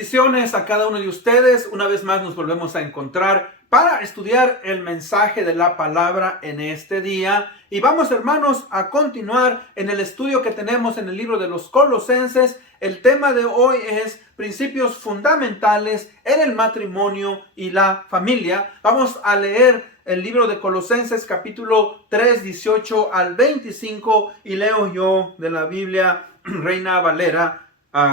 Bendiciones a cada uno de ustedes. Una vez más nos volvemos a encontrar para estudiar el mensaje de la palabra en este día. Y vamos, hermanos, a continuar en el estudio que tenemos en el libro de los Colosenses. El tema de hoy es principios fundamentales en el matrimonio y la familia. Vamos a leer el libro de Colosenses capítulo 3, 18 al 25 y leo yo de la Biblia Reina Valera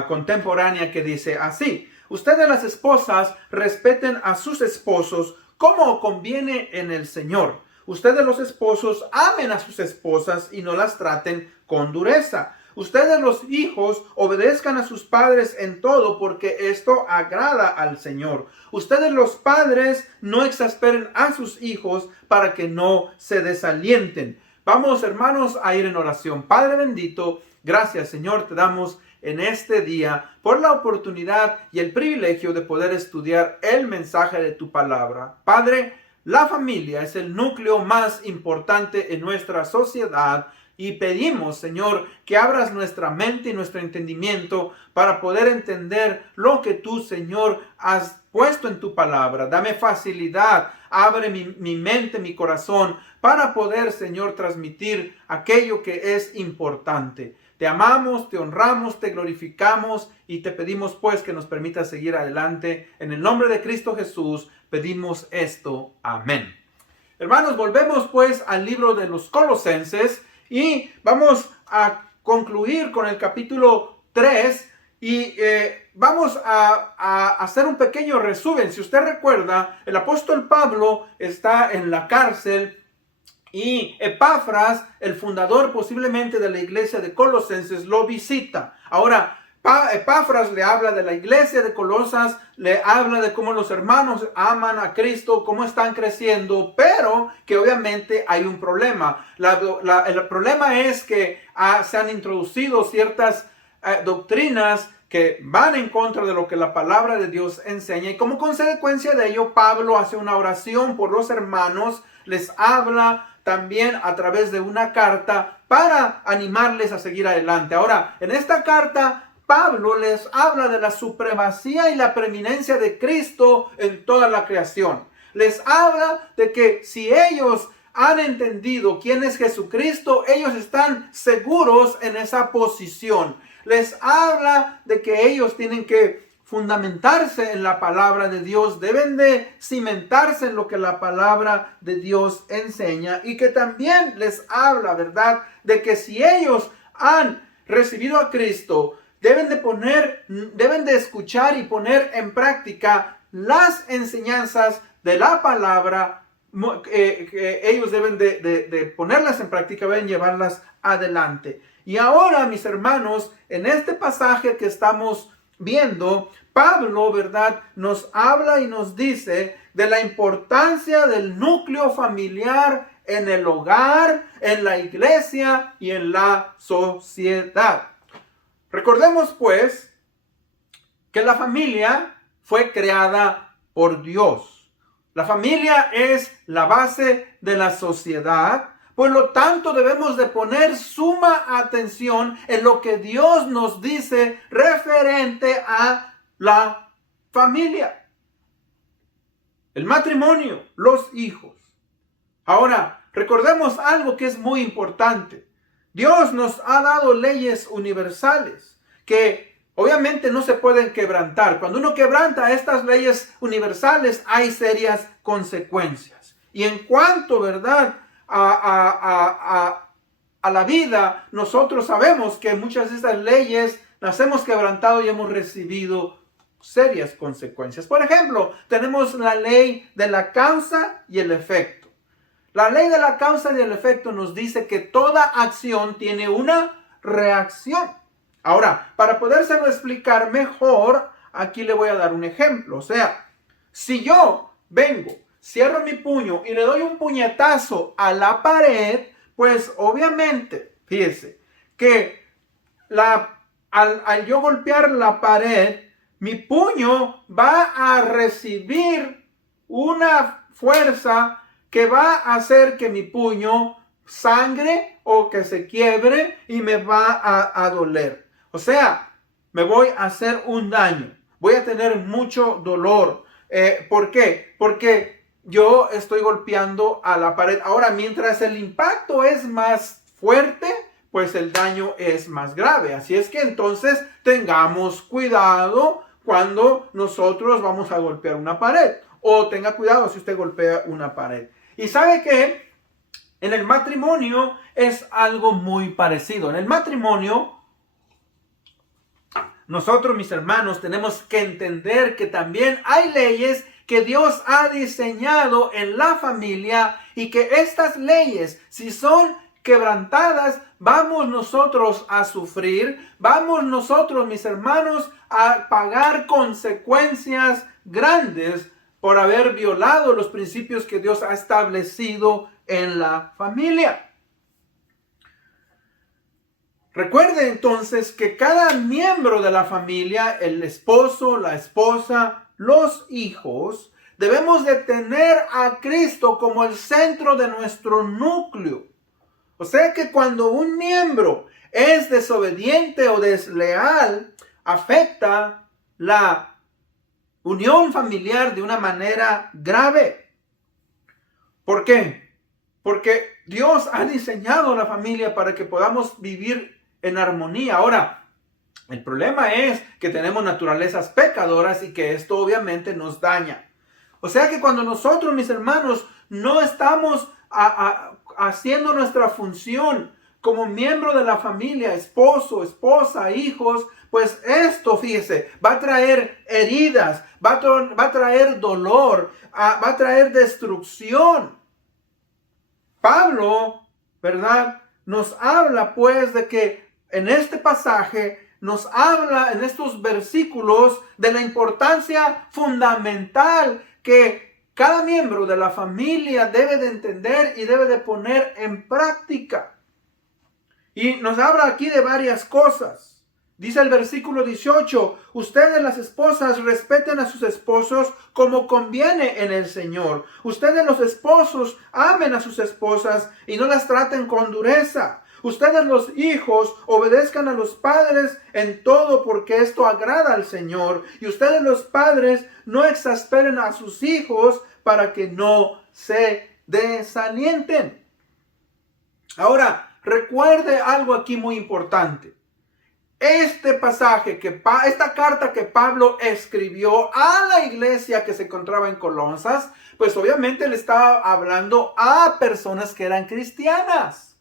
contemporánea, que dice así: ustedes, las esposas, respeten a sus esposos como conviene en el Señor. Ustedes, los esposos, amen a sus esposas y no las traten con dureza. Ustedes, los hijos, obedezcan a sus padres en todo, porque esto agrada al Señor. Ustedes, los padres, no exasperen a sus hijos para que no se desalienten. Vamos, hermanos, a ir en oración. Padre bendito, gracias, Señor, te damos en este día por la oportunidad y el privilegio de poder estudiar el mensaje de tu palabra. Padre, la familia es el núcleo más importante en nuestra sociedad y pedimos, Señor, que abras nuestra mente y nuestro entendimiento para poder entender lo que tú, Señor, has puesto en tu palabra. Dame facilidad, abre mi mente, mi corazón, para poder, Señor, transmitir aquello que es importante. Te amamos, te honramos, te glorificamos y te pedimos pues que nos permitas seguir adelante. En el nombre de Cristo Jesús pedimos esto. Amén. Hermanos, volvemos pues al libro de los Colosenses y vamos a concluir con el capítulo 3 y vamos a hacer un pequeño resumen. Si usted recuerda, el apóstol Pablo está en la cárcel y Epafras, el fundador posiblemente de la iglesia de Colosenses, lo visita. Ahora, Epafras le habla de la iglesia de Colosas, le habla de cómo los hermanos aman a Cristo, cómo están creciendo, pero que obviamente hay un problema. El problema es que se han introducido ciertas doctrinas que van en contra de lo que la palabra de Dios enseña, y como consecuencia de ello, Pablo hace una oración por los hermanos, les habla también a través de una carta para animarles a seguir adelante. Ahora, en esta carta, Pablo les habla de la supremacía y la preeminencia de Cristo en toda la creación. Les habla de que si ellos han entendido quién es Jesucristo, ellos están seguros en esa posición. Les habla de que ellos tienen que fundamentarse en la palabra de Dios, deben de cimentarse en lo que la palabra de Dios enseña, y que también les habla, ¿verdad?, de que si ellos han recibido a Cristo, deben de escuchar y poner en práctica las enseñanzas de la palabra. Ellos deben de ponerlas en práctica, deben llevarlas adelante. Y ahora, mis hermanos, en este pasaje que estamos viendo, Pablo, ¿verdad?, nos habla y nos dice de la importancia del núcleo familiar en el hogar, en la iglesia y en la sociedad. Recordemos pues que la familia fue creada por Dios. La familia es la base de la sociedad. Por lo tanto, debemos de poner suma atención en lo que Dios nos dice referente a la familia, el matrimonio, los hijos. Ahora, recordemos algo que es muy importante. Dios nos ha dado leyes universales que obviamente no se pueden quebrantar. Cuando uno quebranta estas leyes universales, hay serias consecuencias. Y en cuanto, ¿verdad?, a la vida, nosotros sabemos que muchas de estas leyes las hemos quebrantado y hemos recibido serias consecuencias. Por ejemplo, tenemos la ley de la causa y el efecto. La ley de la causa y el efecto nos dice que toda acción tiene una reacción. Ahora, para podérselo explicar mejor, aquí le voy a dar un ejemplo. O sea, si yo vengo, cierro mi puño y le doy un puñetazo a la pared, pues obviamente, fíjese, que al yo golpear la pared, mi puño va a recibir una fuerza que va a hacer que mi puño sangre o que se quiebre y me va a doler. O sea, me voy a hacer un daño. voy a tener mucho dolor. ¿Por qué? Porque yo estoy golpeando a la pared. Ahora, mientras el impacto es más fuerte, pues el daño es más grave. Así es que entonces tengamos cuidado cuando nosotros vamos a golpear una pared. O tenga cuidado si usted golpea una pared. Y sabe que en el matrimonio es algo muy parecido. En el matrimonio, nosotros, mis hermanos, tenemos que entender que también hay leyes que Dios ha diseñado en la familia y que estas leyes, si son quebrantadas, vamos nosotros a sufrir, vamos nosotros, mis hermanos, a pagar consecuencias grandes por haber violado los principios que Dios ha establecido en la familia. Recuerde entonces que cada miembro de la familia, el esposo, la esposa, los hijos, debemos de tener a Cristo como el centro de nuestro núcleo. O sea que cuando un miembro es desobediente o desleal, afecta la unión familiar de una manera grave. ¿Por qué? Porque Dios ha diseñado la familia para que podamos vivir en armonía. Ahora, el problema es que tenemos naturalezas pecadoras y que esto obviamente nos daña. O sea que cuando nosotros, mis hermanos, no estamos haciendo nuestra función como miembro de la familia, esposo, esposa, hijos, pues esto, fíjese, va a traer heridas, va a traer dolor, va a traer destrucción. Pablo, ¿verdad?, nos habla pues de que en este pasaje nos habla en estos versículos de la importancia fundamental que cada miembro de la familia debe de entender y debe de poner en práctica. Y nos habla aquí de varias cosas. Dice el versículo 18, ustedes las esposas respeten a sus esposos como conviene en el Señor. Ustedes los esposos amen a sus esposas y no las traten con dureza. Ustedes los hijos obedezcan a los padres en todo porque esto agrada al Señor. Y ustedes los padres no exasperen a sus hijos para que no se desalienten. Ahora, recuerde algo aquí muy importante. Este pasaje, esta carta que Pablo escribió a la iglesia que se encontraba en Colosas, pues obviamente le estaba hablando a personas que eran cristianas.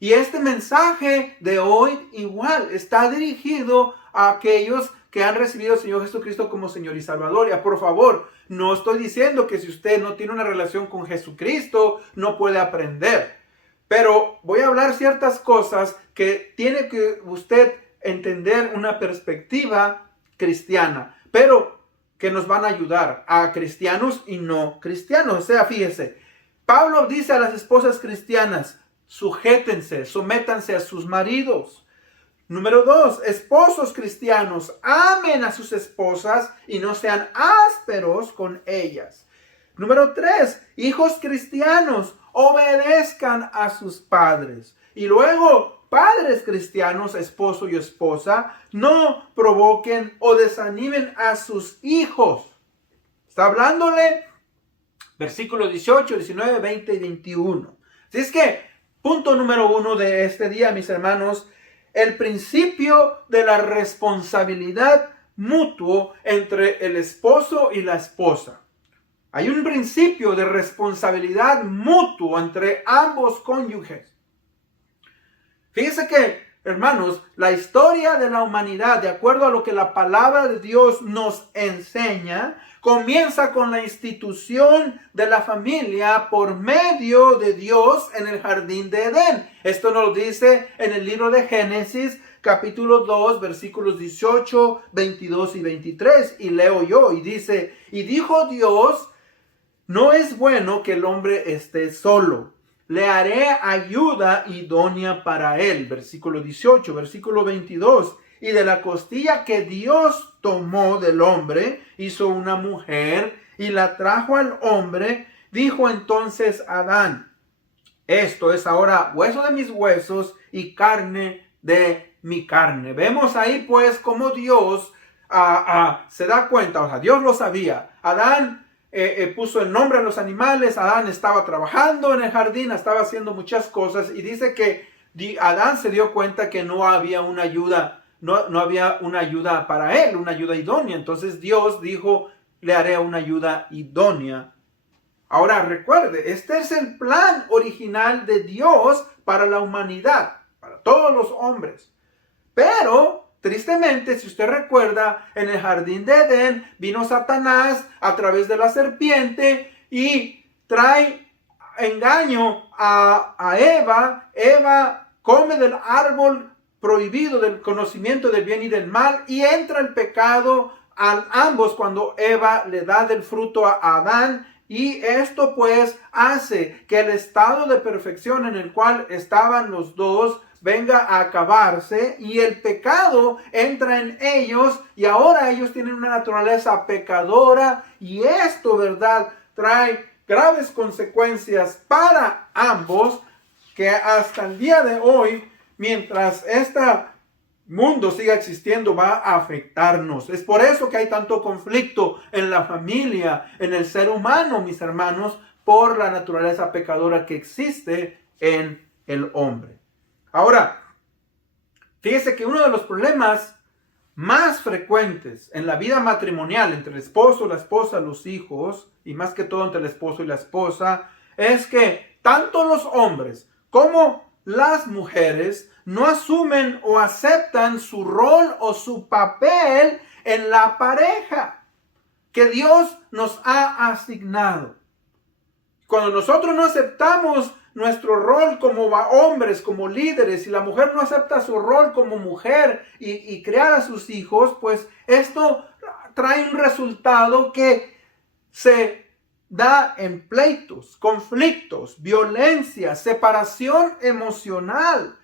Y este mensaje de hoy igual está dirigido a aquellos que han recibido al Señor Jesucristo como Señor y Salvador. Y por favor, no estoy diciendo que si usted no tiene una relación con Jesucristo, no puede aprender. Pero voy a hablar ciertas cosas que tiene que usted entender una perspectiva cristiana, pero que nos van a ayudar a cristianos y no cristianos. O sea, fíjese, Pablo dice a las esposas cristianas, sujétense, sométanse a sus maridos. Número 2, esposos cristianos, amen a sus esposas y no sean ásperos con ellas. Número 3, hijos cristianos, obedezcan a sus padres. Y luego, padres cristianos, esposo y esposa, no provoquen o desanimen a sus hijos. Está hablándole, versículos 18, 19, 20 y 21. Así es que, punto número 1 de este día, mis hermanos, el principio de la responsabilidad mutuo entre el esposo y la esposa. Hay un principio de responsabilidad mutua entre ambos cónyuges. Fíjense que, hermanos, la historia de la humanidad, de acuerdo a lo que la palabra de Dios nos enseña, comienza con la institución de la familia por medio de Dios en el jardín de Edén. Esto nos lo dice en el libro de Génesis, capítulo 2, versículos 18, 22 y 23. Y leo yo, y dice, y dijo Dios, no es bueno que el hombre esté solo. Le haré ayuda idónea para él. Versículo 18, versículo 22. Y de la costilla que Dios tomó del hombre, hizo una mujer y la trajo al hombre. Dijo entonces Adán, esto es ahora hueso de mis huesos y carne de mi carne. Vemos ahí pues cómo Dios se da cuenta, o sea, Dios lo sabía. Adán puso el nombre a los animales, Adán estaba trabajando en el jardín, estaba haciendo muchas cosas y dice que Adán se dio cuenta que no había una ayuda, no había una ayuda para él, una ayuda idónea. Entonces Dios dijo, le haré una ayuda idónea. Ahora recuerde, este es el plan original de Dios para la humanidad, para todos los hombres. Pero, tristemente, si usted recuerda, en el jardín de Edén vino Satanás a través de la serpiente y trae engaño a Eva. Eva come del árbol prohibido del conocimiento del bien y del mal y entra el pecado a ambos cuando Eva le da del fruto a Adán. Y esto pues hace que el estado de perfección en el cual estaban los dos venga a acabarse y el pecado entra en ellos y ahora ellos tienen una naturaleza pecadora y esto, ¿verdad?, trae graves consecuencias para ambos que hasta el día de hoy, mientras este mundo siga existiendo, va a afectarnos. Es por eso que hay tanto conflicto en la familia, en el ser humano, mis hermanos, por la naturaleza pecadora que existe en el hombre. Ahora, fíjese que uno de los problemas más frecuentes en la vida matrimonial entre el esposo, la esposa, los hijos, y más que todo entre el esposo y la esposa, es que tanto los hombres como las mujeres no asumen o aceptan su rol o su papel en la pareja que Dios nos ha asignado. Cuando nosotros no aceptamos nuestro rol como hombres, como líderes, y la mujer no acepta su rol como mujer y criar a sus hijos, pues esto trae un resultado que se da en pleitos, conflictos, violencia, separación emocional,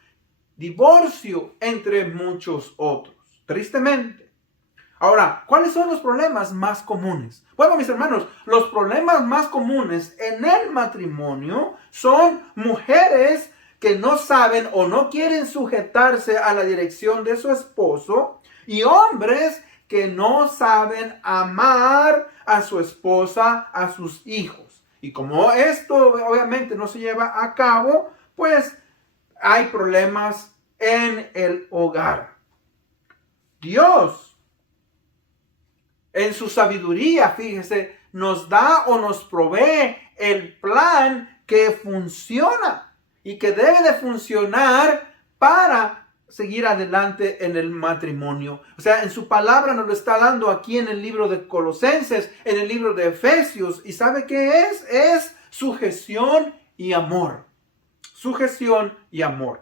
divorcio, entre muchos otros, tristemente. Ahora, ¿cuáles son los problemas más comunes? Bueno, mis hermanos, los problemas más comunes en el matrimonio son mujeres que no saben o no quieren sujetarse a la dirección de su esposo y hombres que no saben amar a su esposa, a sus hijos. Y como esto obviamente no se lleva a cabo, pues hay problemas en el hogar. Dios, en su sabiduría, fíjese, nos da o nos provee el plan que funciona y que debe de funcionar para seguir adelante en el matrimonio. O sea, en su palabra nos lo está dando aquí en el libro de Colosenses, en el libro de Efesios. ¿Y sabe qué es? Es sujeción y amor. Sujeción y amor.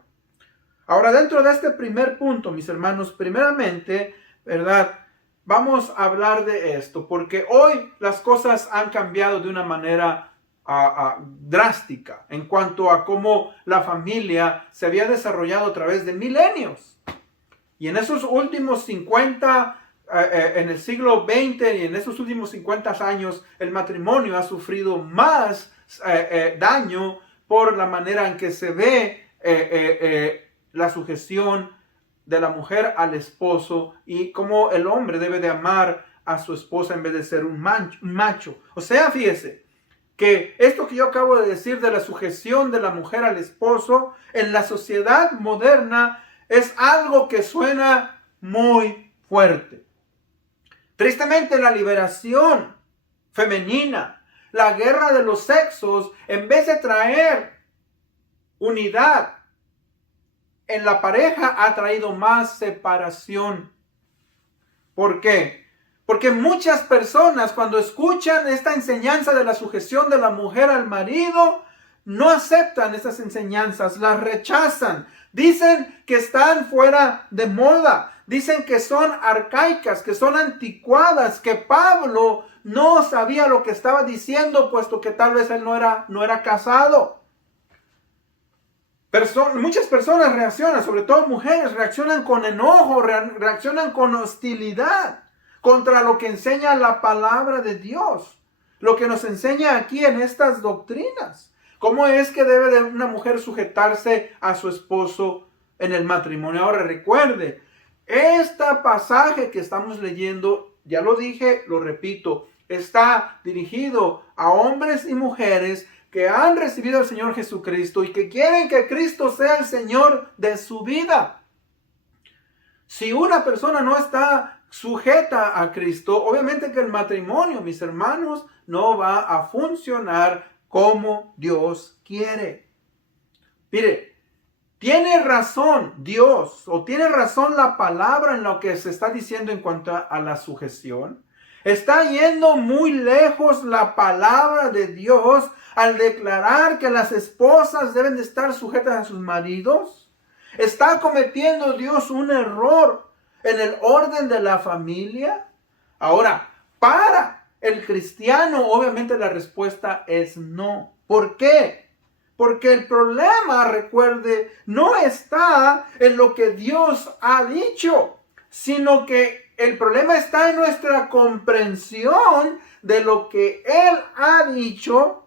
Ahora, dentro de este primer punto, mis hermanos, primeramente, ¿verdad?, vamos a hablar de esto, porque hoy las cosas han cambiado de una manera drástica en cuanto a cómo la familia se había desarrollado a través de milenios. Y en esos últimos 50, en el siglo XX y en esos últimos 50 años, el matrimonio ha sufrido más daño por la manera en que se ve la sujeción de la mujer al esposo y cómo el hombre debe de amar a su esposa en vez de ser un macho. O sea, fíjese que esto que yo acabo de decir de la sujeción de la mujer al esposo en la sociedad moderna es algo que suena muy fuerte. Tristemente, la liberación femenina, la guerra de los sexos, en vez de traer unidad en la pareja, ha traído más separación. ¿Por qué? Porque muchas personas, cuando escuchan esta enseñanza de la sujeción de la mujer al marido, no aceptan estas enseñanzas, las rechazan. Dicen que están fuera de moda. Dicen que son arcaicas, que son anticuadas, que Pablo no sabía lo que estaba diciendo, puesto que tal vez él no era casado. Muchas personas reaccionan, sobre todo mujeres, reaccionan con enojo, reaccionan con hostilidad contra lo que enseña la palabra de Dios, lo que nos enseña aquí en estas doctrinas. ¿Cómo es que debe de una mujer sujetarse a su esposo en el matrimonio? Ahora recuerde, Este pasaje que estamos leyendo, ya lo dije, lo repito, está dirigido a hombres y mujeres que han recibido al Señor Jesucristo y que quieren que Cristo sea el Señor de su vida. Si una persona no está sujeta a Cristo, obviamente que el matrimonio, mis hermanos, no va a funcionar como Dios quiere. Mire, ¿tiene razón Dios o tiene razón la palabra en lo que se está diciendo en cuanto a la sujeción? ¿Está yendo muy lejos la palabra de Dios al declarar que las esposas deben de estar sujetas a sus maridos? ¿Está cometiendo Dios un error en el orden de la familia? Ahora, para el cristiano, obviamente la respuesta es no. ¿Por qué? Porque el problema, recuerde, no está en lo que Dios ha dicho, sino que el problema está en nuestra comprensión de lo que Él ha dicho.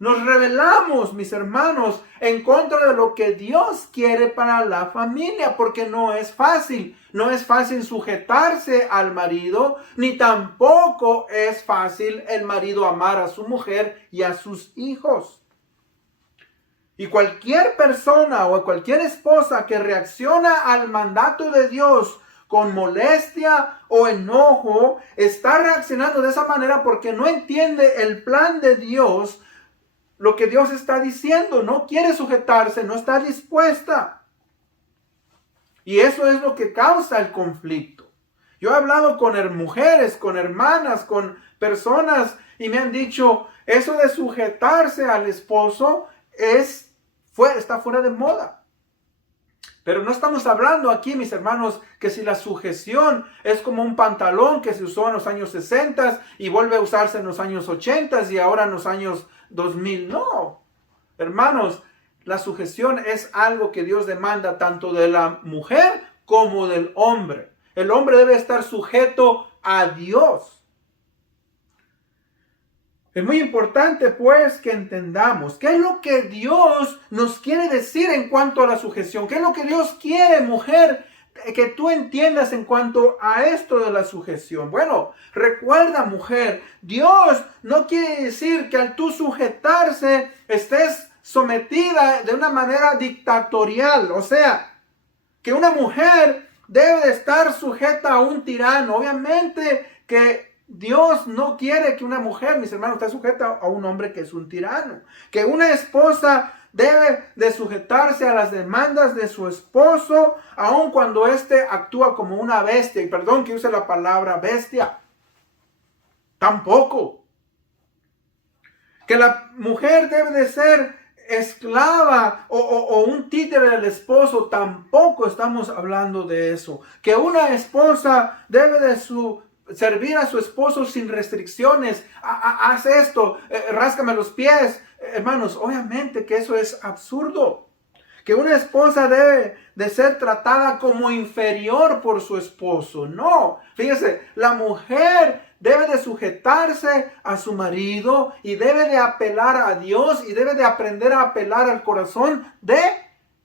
Nos rebelamos, mis hermanos, en contra de lo que Dios quiere para la familia, porque no es fácil. No es fácil sujetarse al marido, ni tampoco es fácil el marido amar a su mujer y a sus hijos. Y cualquier persona o cualquier esposa que reacciona al mandato de Dios con molestia o enojo, está reaccionando de esa manera porque no entiende el plan de Dios, lo que Dios está diciendo, no quiere sujetarse, no está dispuesta. Y eso es lo que causa el conflicto. Yo he hablado con mujeres, con hermanas, con personas y me han dicho, eso de sujetarse al esposo está fuera de moda. Pero no estamos hablando aquí, mis hermanos, que si la sujeción es como un pantalón que se usó en los años 60 y vuelve a usarse en los años 80 y ahora en los años 2000. No, hermanos, la sujeción es algo que Dios demanda tanto de la mujer como del hombre. El hombre debe estar sujeto a Dios. Es muy importante, pues, que entendamos qué es lo que Dios nos quiere decir en cuanto a la sujeción. ¿Qué es lo que Dios quiere, mujer, que tú entiendas en cuanto a esto de la sujeción? Bueno, recuerda, mujer, Dios no quiere decir que al tú sujetarse estés sometida de una manera dictatorial. O sea, que una mujer debe de estar sujeta a un tirano. Obviamente que Dios no quiere que una mujer, mis hermanos, esté sujeta a un hombre que es un tirano. Que una esposa debe de sujetarse a las demandas de su esposo, aun cuando éste actúa como una bestia. Y perdón que use la palabra bestia. Tampoco. Que la mujer debe de ser esclava o un títere del esposo. Tampoco estamos hablando de eso. Que una esposa debe de servir a su esposo sin restricciones. Haz esto, ráscame los pies. Hermanos, obviamente que eso es absurdo. Que una esposa debe de ser tratada como inferior por su esposo. No, fíjese, la mujer debe de sujetarse a su marido y debe de apelar a Dios y debe de aprender a apelar al corazón de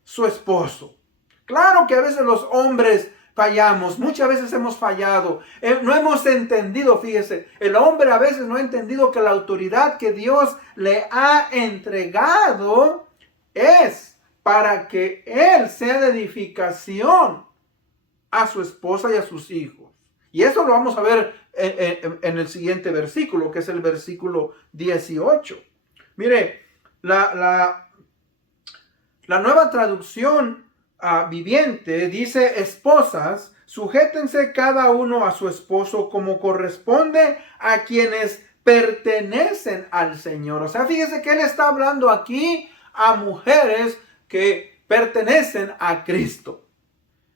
su esposo. Claro que a veces los hombres fallamos, muchas veces hemos fallado, no hemos entendido, fíjese, el hombre a veces no ha entendido que la autoridad que Dios le ha entregado es para que él sea de edificación a su esposa y a sus hijos. Y eso lo vamos a ver en el siguiente versículo, que es el versículo 18. Mire, la nueva traducción viviente dice: esposas, sujétense cada uno a su esposo como corresponde a quienes pertenecen al Señor. O sea, fíjese que él está hablando aquí a mujeres que pertenecen a Cristo.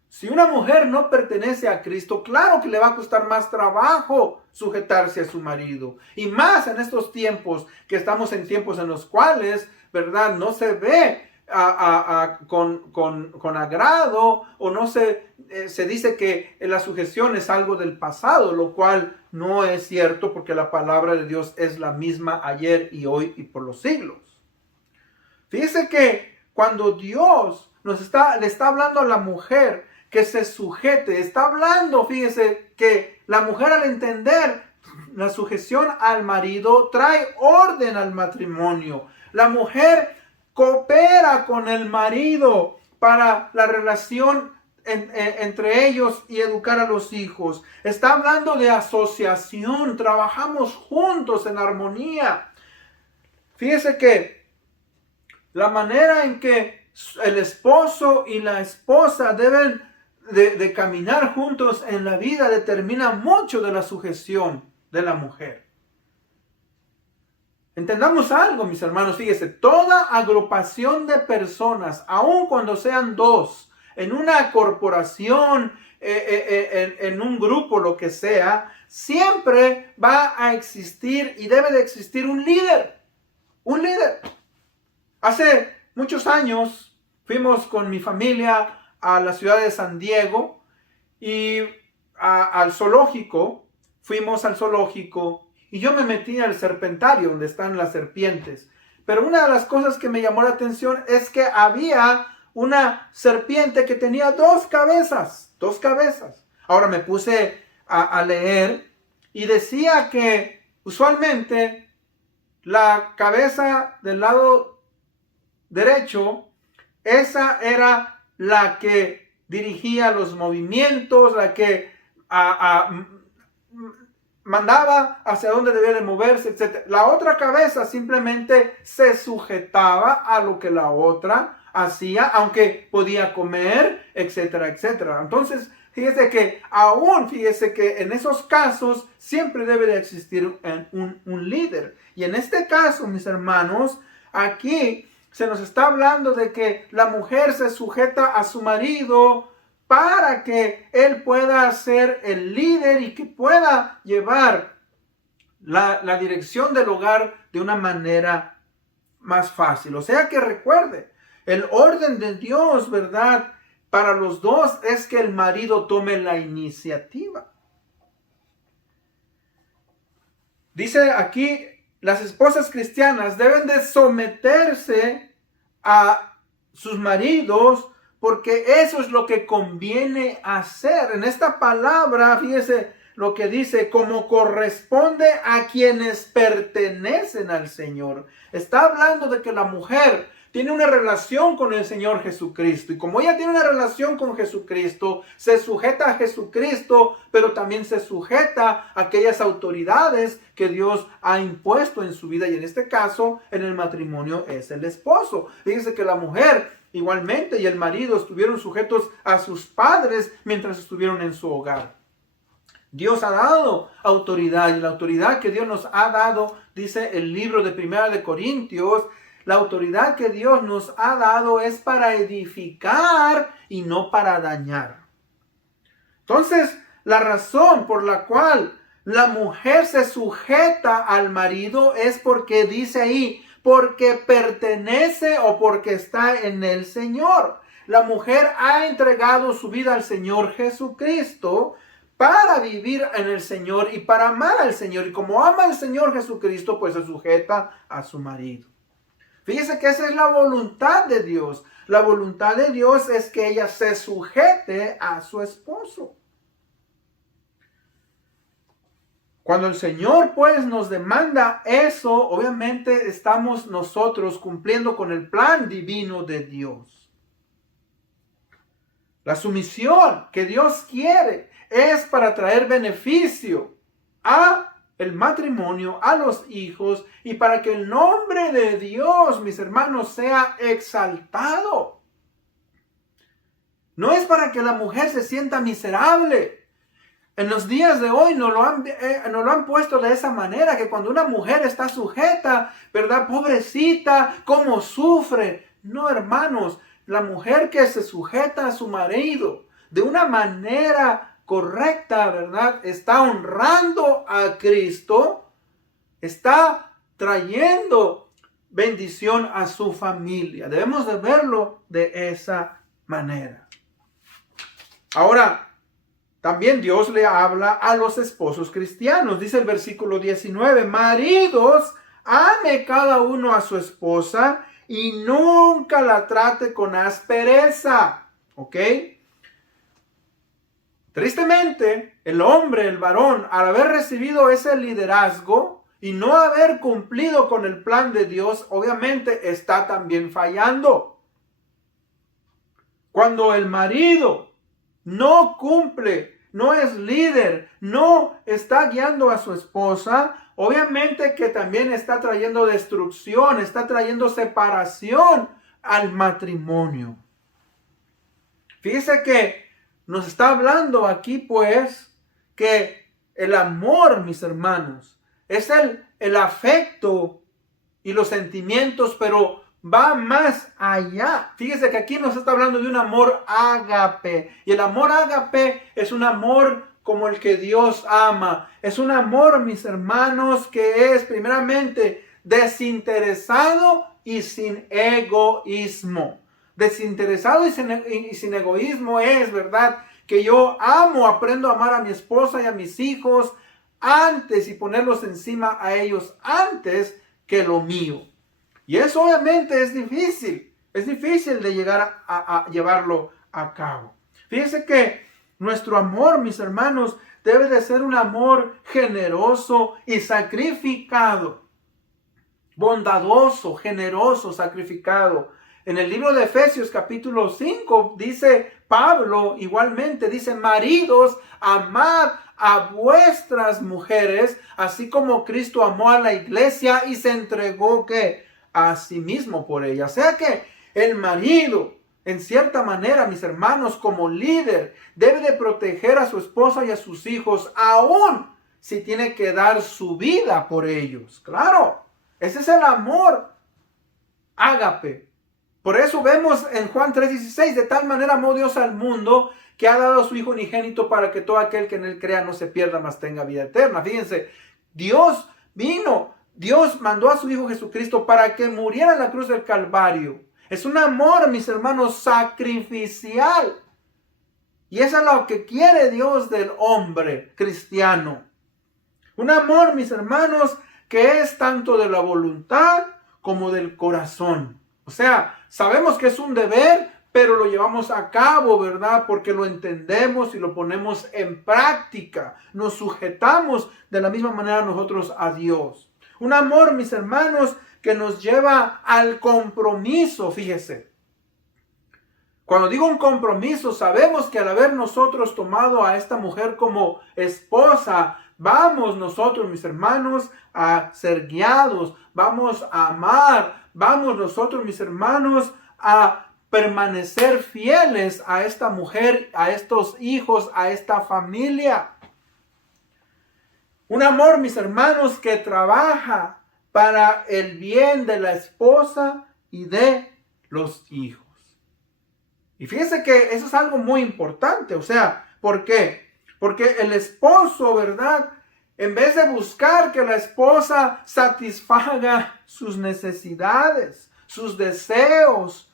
Si una mujer no pertenece a Cristo, claro que le va a costar más trabajo sujetarse a su marido. Y más en estos tiempos, que estamos en tiempos en los cuales, ¿verdad?, no se ve con agrado, o no se dice que la sujeción es algo del pasado, lo cual no es cierto, porque la palabra de Dios es la misma ayer y hoy y por los siglos. Fíjese que cuando Dios le está hablando a la mujer que se sujete. Está hablando, fíjese, que la mujer al entender la sujeción al marido trae orden al matrimonio. La mujer coopera con el marido para la relación entre ellos y educar a los hijos. Está hablando de asociación. Trabajamos juntos en armonía. Fíjese que la manera en que el esposo y la esposa deben de caminar juntos en la vida determina mucho de la sujeción de la mujer. Entendamos algo, mis hermanos. Fíjese, toda agrupación de personas, aun cuando sean dos, en una corporación, en un grupo, lo que sea, siempre va a existir y debe de existir un líder. Un líder. Hace muchos años fuimos con mi familia a la ciudad de San Diego y al zoológico. Fuimos al zoológico y yo me metí al serpentario donde están las serpientes. Pero una de las cosas que me llamó la atención es que había una serpiente que tenía dos cabezas. Ahora me puse a leer y decía que usualmente la cabeza del lado derecho, esa era la que dirigía los movimientos, la que mandaba hacia dónde debía de moverse, etc. La otra cabeza simplemente se sujetaba a lo que la otra hacía, aunque podía comer, etcétera, etcétera. Entonces, fíjese que en esos casos siempre debe de existir un líder. Y en este caso, mis hermanos, aquí se nos está hablando de que la mujer se sujeta a su marido para que él pueda ser el líder y que pueda llevar la dirección del hogar de una manera más fácil. O sea que recuerde, el orden de Dios, ¿verdad?, para los dos es que el marido tome la iniciativa. Dice aquí, las esposas cristianas deben de someterse a sus maridos porque eso es lo que conviene hacer. En esta palabra, fíjese lo que dice, como corresponde a quienes pertenecen al Señor. Está hablando de que la mujer tiene una relación con el Señor Jesucristo. Y como ella tiene una relación con Jesucristo, se sujeta a Jesucristo, pero también se sujeta a aquellas autoridades que Dios ha impuesto en su vida. Y en este caso, en el matrimonio es el esposo. Fíjense que la mujer igualmente y el marido estuvieron sujetos a sus padres mientras estuvieron en su hogar. Dios ha dado autoridad, y la autoridad que Dios nos ha dado, dice el libro de Primera de Corintios, la autoridad que Dios nos ha dado es para edificar y no para dañar. Entonces, la razón por la cual la mujer se sujeta al marido es porque dice ahí, porque pertenece o porque está en el Señor. La mujer ha entregado su vida al Señor Jesucristo para vivir en el Señor y para amar al Señor. Y como ama al Señor Jesucristo, pues se sujeta a su marido. Fíjese que esa es la voluntad de Dios. La voluntad de Dios es que ella se sujete a su esposo. Cuando el Señor pues nos demanda eso, obviamente estamos nosotros cumpliendo con el plan divino de Dios. La sumisión que Dios quiere es para traer beneficio a el matrimonio, a los hijos, y para que el nombre de Dios, mis hermanos, sea exaltado. No es para que la mujer se sienta miserable. En los días de hoy nos lo han puesto de esa manera, que cuando una mujer está sujeta, ¿verdad? Pobrecita, ¿cómo sufre? No, hermanos, la mujer que se sujeta a su marido de una manera correcta, ¿verdad?, está honrando a Cristo, está trayendo bendición a su familia. Debemos de verlo de esa manera. Ahora, también Dios le habla a los esposos cristianos. Dice el versículo 19, maridos, ame cada uno a su esposa y nunca la trate con aspereza. ¿Ok? Tristemente, el hombre, el varón, al haber recibido ese liderazgo y no haber cumplido con el plan de Dios, obviamente está también fallando. Cuando el marido no cumple, no es líder, no está guiando a su esposa, obviamente que también está trayendo destrucción, está trayendo separación al matrimonio. Fíjese que nos está hablando aquí pues que el amor, mis hermanos, es el afecto y los sentimientos, pero va más allá. Fíjese que aquí nos está hablando de un amor ágape. Y el amor ágape es un amor como el que Dios ama. Es un amor, mis hermanos, que es primeramente desinteresado y sin egoísmo. Desinteresado y sin egoísmo es, ¿verdad? Que yo amo, aprendo a amar a mi esposa y a mis hijos antes y ponerlos encima a ellos antes que lo mío. Y eso obviamente es difícil de llegar a llevarlo a cabo. Fíjense que nuestro amor, mis hermanos, debe de ser un amor generoso y sacrificado. Bondadoso, generoso, sacrificado. En el libro de Efesios capítulo 5 dice Pablo, igualmente dice: maridos, amad a vuestras mujeres, así como Cristo amó a la iglesia y se entregó ¿qué? A sí mismo por ella. O sea que el marido, en cierta manera, mis hermanos, como líder, debe de proteger a su esposa y a sus hijos, aun si tiene que dar su vida por ellos. Claro, ese es el amor ágape. Por eso vemos en Juan 3:16, de tal manera amó Dios al mundo que ha dado a su Hijo unigénito para que todo aquel que en él crea no se pierda, mas tenga vida eterna. Fíjense, Dios mandó a su Hijo Jesucristo para que muriera en la cruz del Calvario. Es un amor, mis hermanos, sacrificial. Y eso es lo que quiere Dios del hombre cristiano. Un amor, mis hermanos, que es tanto de la voluntad como del corazón. O sea, sabemos que es un deber, pero lo llevamos a cabo, ¿verdad? Porque lo entendemos y lo ponemos en práctica. Nos sujetamos de la misma manera nosotros a Dios. Un amor, mis hermanos, que nos lleva al compromiso, fíjese. Cuando digo un compromiso, sabemos que al haber nosotros tomado a esta mujer como esposa, vamos nosotros, mis hermanos, a ser guiados, vamos a amar, vamos nosotros, mis hermanos, a permanecer fieles a esta mujer, a estos hijos, a esta familia. Un amor, mis hermanos, que trabaja para el bien de la esposa y de los hijos. Y fíjense que eso es algo muy importante. O sea, ¿por qué? Porque el esposo, ¿verdad?, en vez de buscar que la esposa satisfaga sus necesidades, sus deseos,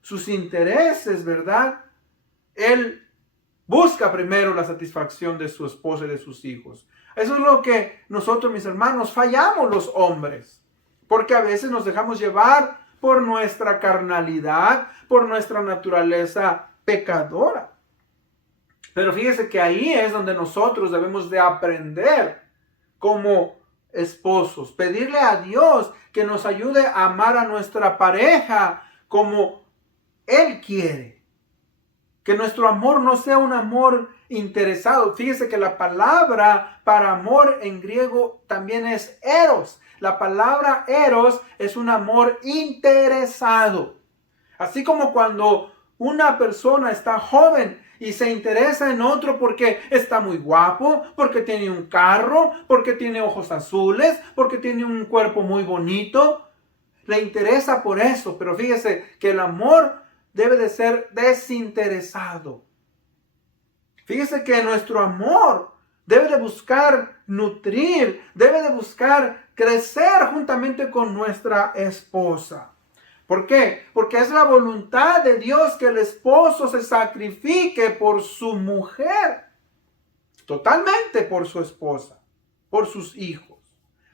sus intereses, ¿verdad?, él busca primero la satisfacción de su esposa y de sus hijos. Eso es lo que nosotros, mis hermanos, fallamos los hombres. Porque a veces nos dejamos llevar por nuestra carnalidad, por nuestra naturaleza pecadora. Pero fíjese que ahí es donde nosotros debemos de aprender como esposos, pedirle a Dios que nos ayude a amar a nuestra pareja como Él quiere. Que nuestro amor no sea un amor interesado. Fíjese que la palabra para amor en griego también es eros. La palabra eros es un amor interesado. Así como cuando una persona está joven y se interesa en otro porque está muy guapo, porque tiene un carro, porque tiene ojos azules, porque tiene un cuerpo muy bonito. Le interesa por eso, pero fíjese que el amor debe de ser desinteresado. Fíjese que nuestro amor debe de buscar nutrir, debe de buscar crecer juntamente con nuestra esposa. ¿Por qué? Porque es la voluntad de Dios que el esposo se sacrifique por su mujer. Totalmente por su esposa, por sus hijos.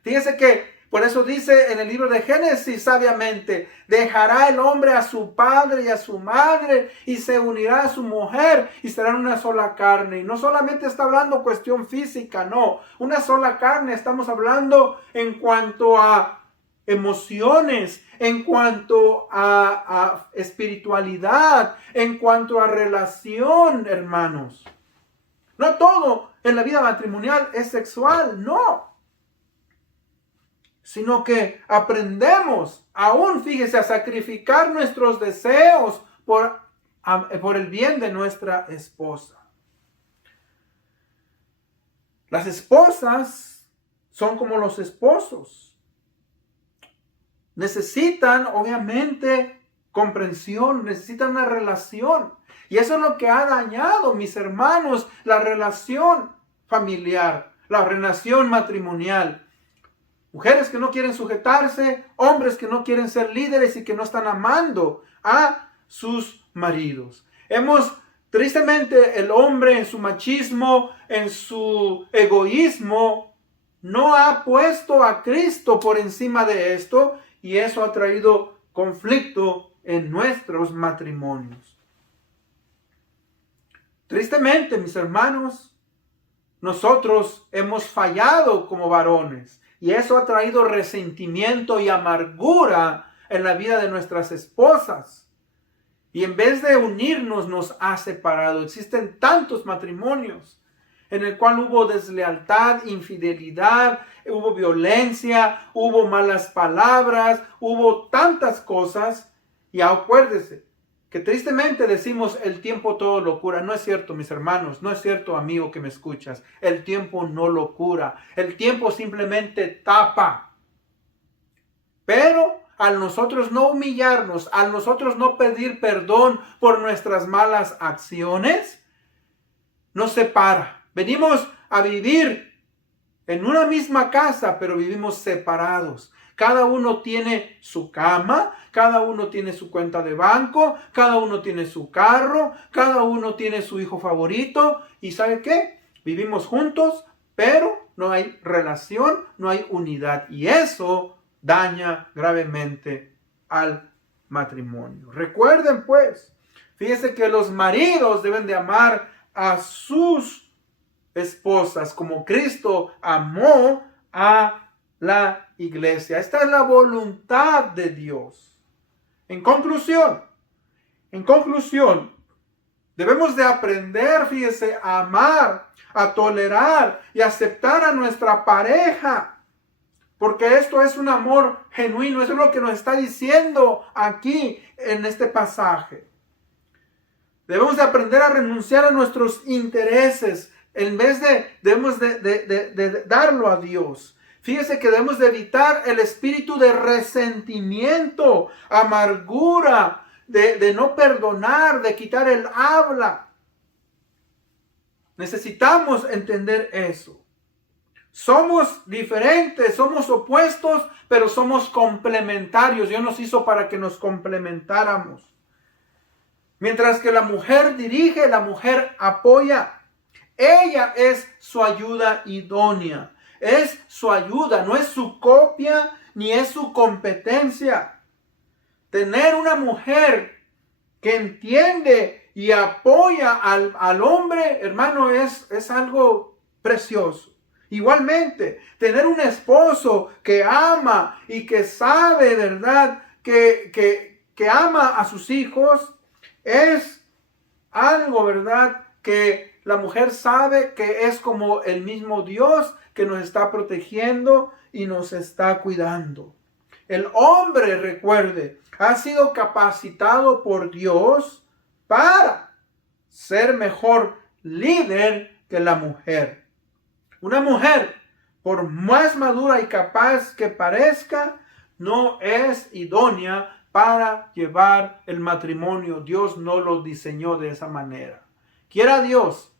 Fíjese que Por eso dice en el libro de Génesis sabiamente, dejará el hombre a su padre y a su madre y se unirá a su mujer y serán una sola carne. Y no solamente está hablando cuestión física, no. Una sola carne, estamos hablando en cuanto a emociones, en cuanto a espiritualidad, en cuanto a relación, hermanos. No todo en la vida matrimonial es sexual, no. Sino que aprendemos aún, fíjese, a sacrificar nuestros deseos por el bien de nuestra esposa. Las esposas son como los esposos. Necesitan, obviamente, comprensión, necesitan una relación. Y eso es lo que ha dañado, mis hermanos, la relación familiar, la relación matrimonial. Mujeres que no quieren sujetarse, hombres que no quieren ser líderes y que no están amando a sus maridos. Tristemente, el hombre en su machismo, en su egoísmo, no ha puesto a Cristo por encima de esto y eso ha traído conflicto en nuestros matrimonios. Tristemente, mis hermanos, nosotros hemos fallado como varones. Y eso ha traído resentimiento y amargura en la vida de nuestras esposas. Y en vez de unirnos, nos ha separado. Existen tantos matrimonios en el cual hubo deslealtad, infidelidad, hubo violencia, hubo malas palabras, hubo tantas cosas. Y acuérdese que tristemente decimos el tiempo todo lo cura. No es cierto, mis hermanos, no es cierto, amigo que me escuchas. El tiempo no lo cura. El tiempo simplemente tapa. Pero al nosotros no humillarnos, al nosotros no pedir perdón por nuestras malas acciones, nos separa. Venimos a vivir en una misma casa, pero vivimos separados. Cada uno tiene su cama, cada uno tiene su cuenta de banco, cada uno tiene su carro, cada uno tiene su hijo favorito. ¿Y sabe qué? Vivimos juntos, pero no hay relación, no hay unidad. Y eso daña gravemente al matrimonio. Recuerden pues, fíjense que los maridos deben de amar a sus esposas como Cristo amó a la iglesia. Esta es la voluntad de Dios. En conclusión, debemos de aprender, fíjese, a amar, a tolerar y aceptar a nuestra pareja. Porque esto es un amor genuino. Eso es lo que nos está diciendo aquí en este pasaje. Debemos de aprender a renunciar a nuestros intereses. Debemos de darlo a Dios. Fíjese que debemos de evitar el espíritu de resentimiento, amargura, de no perdonar, de quitar el habla. Necesitamos entender eso. Somos diferentes, somos opuestos, pero somos complementarios. Dios nos hizo para que nos complementáramos. Mientras que la mujer dirige, la mujer apoya. Ella es su ayuda idónea. Es su ayuda, no es su copia ni es su competencia. Tener una mujer que entiende y apoya al hombre, hermano, es algo precioso. Igualmente, tener un esposo que ama y que sabe, ¿verdad?, que ama a sus hijos, es algo, ¿verdad?, que la mujer sabe que es como el mismo Dios que nos está protegiendo y nos está cuidando. El hombre, recuerde, ha sido capacitado por Dios para ser mejor líder que la mujer. Una mujer, por más madura y capaz que parezca, no es idónea para llevar el matrimonio. Dios no lo diseñó de esa manera. Quiera Dios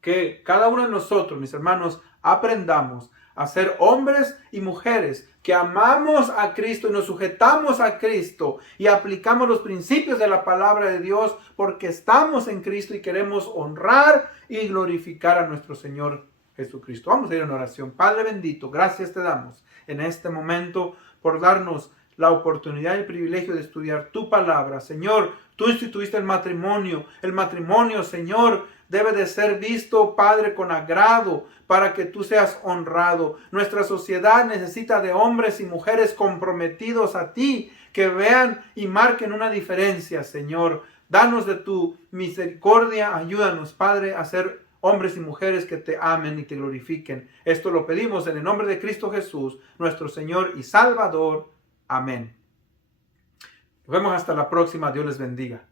que cada uno de nosotros, mis hermanos, aprendamos a ser hombres y mujeres que amamos a Cristo y nos sujetamos a Cristo y aplicamos los principios de la palabra de Dios porque estamos en Cristo y queremos honrar y glorificar a nuestro Señor Jesucristo. Vamos a ir en oración. Padre bendito, gracias te damos en este momento por darnos la oportunidad y el privilegio de estudiar tu palabra. Señor, tú instituiste el matrimonio. El matrimonio, Señor, debe de ser visto, Padre, con agrado para que tú seas honrado. Nuestra sociedad necesita de hombres y mujeres comprometidos a ti, que vean y marquen una diferencia, Señor. Danos de tu misericordia. Ayúdanos, Padre, a ser hombres y mujeres que te amen y te glorifiquen. Esto lo pedimos en el nombre de Cristo Jesús, nuestro Señor y Salvador. Amén. Nos vemos hasta la próxima. Dios les bendiga.